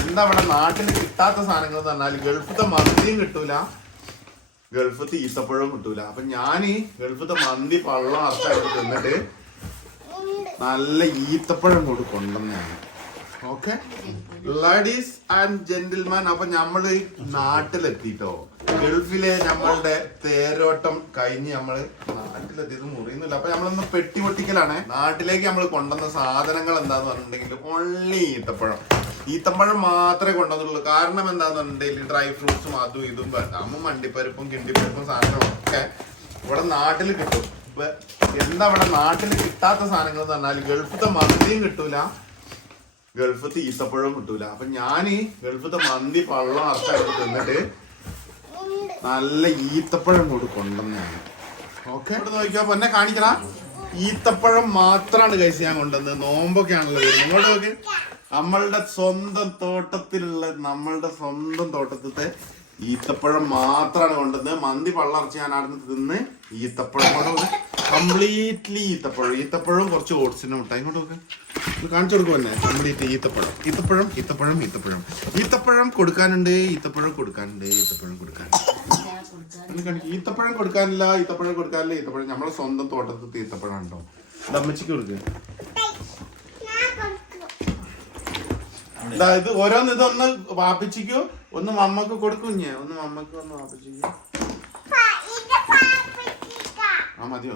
എന്താ ഇവിടെ നാട്ടിൽ കിട്ടാത്ത സാധനങ്ങൾ എന്ന് പറഞ്ഞാൽ ഗൾഫത്തെ മന്തിയും കിട്ടൂല, ഗൾഫത്തെ ഈത്തപ്പഴവും കിട്ടൂല. അപ്പൊ ഞാന് ഗൾഫത്തെ മന്തി പള്ളം അർത്ഥം തിന്നിട്ട് നല്ല ഈത്തപ്പഴം കൂടി കൊണ്ടുവന്നാണ്. ഓക്കെ ലേഡീസ് ആൻഡ് ജെന്റിൽമാൻ, അപ്പൊ നമ്മള് നാട്ടിലെത്തിട്ടോ. ഗൾഫിലെ നമ്മളുടെ തേരോട്ടം കഴിഞ്ഞ് നമ്മള് നാട്ടിലെത്തിയത് മുറിയുന്നില്ല. അപ്പൊ നമ്മളൊന്ന് പെട്ടി പൊട്ടിക്കലാണ്. നാട്ടിലേക്ക് നമ്മൾ കൊണ്ടുവന്ന സാധനങ്ങൾ എന്താന്ന് പറഞ്ഞിട്ടുണ്ടെങ്കിൽ ഓൺലി ഈത്തപ്പഴം മാത്രമേ കൊണ്ടുവന്നുള്ളൂ. കാരണം എന്താന്ന് പറഞ്ഞിട്ടുണ്ടെങ്കിൽ ഡ്രൈ ഫ്രൂട്ട്സും അതും ഇതും അമ്മ മണ്ടിപ്പരിപ്പും കിണ്ടിപ്പരിപ്പും സാധനങ്ങളൊക്കെ ഇവിടെ നാട്ടിൽ കിട്ടും. എന്താ ഇവിടെ നാട്ടിൽ കിട്ടാത്ത സാധനങ്ങൾ എന്ന് പറഞ്ഞാൽ ഗൾഫത്തെ മന്തിയും കിട്ടൂല, ഗൾഫത്തെ ഈത്തപ്പഴവും കിട്ടൂല. അപ്പൊ ഞാന് ഗൾഫത്തെ മന്തി പള്ളം അർത്ഥം തിന്നിട്ട് നല്ല ഈത്തപ്പഴം കൂടി കൊണ്ടുവന്നാണ്. ഓക്കെ ഇവിടെ നോക്കിയോ എന്നെ കാണിക്കണ ഈത്തപ്പഴം മാത്രമാണ് കഴിച്ച് ഞാൻ കൊണ്ടുവന്നത്. നോമ്പൊക്കെ ആണല്ലോ വരുന്നത്. ഇങ്ങോട്ട് നോക്ക്, നമ്മളുടെ സ്വന്തം തോട്ടത്തിലത്തെ ഈത്തപ്പഴം മാത്രമാണ് കൊണ്ടുവന്നത്. മന്തി പള്ളറച്ച് ഞാൻ അവിടെ നിന്ന് തിന്ന് ഈത്തപ്പഴം കൂടെ കംപ്ലീറ്റ്ലി ഈത്തപ്പഴവും കുറച്ച് ഓട്സിനും ഇട്ടാ. ഇങ്ങോട്ട് നോക്ക്, ഇത് കാണിച്ചു കൊടുക്കും തന്നെ. കംപ്ലീറ്റ് ഈത്തപ്പഴം കൊടുക്കാനുണ്ട്, ഈത്തപ്പഴം കൊടുക്കാനില്ല. നമ്മളെ സ്വന്തം തോട്ടത്തിൽ ഈത്തപ്പഴം ഉണ്ടോ? അമ്മച്ചിക്ക് കൊടുക്കുക. ഇത് ഓരോന്ന് ഇതൊന്ന് വാപ്പിച്ചിക്കോ, ഒന്ന് മമ്മക്ക് കൊടുക്കും. ഒന്ന് മമ്മക്ക് ഒന്ന് വാപ്പിച്ചിക്കോ. ആ മതി.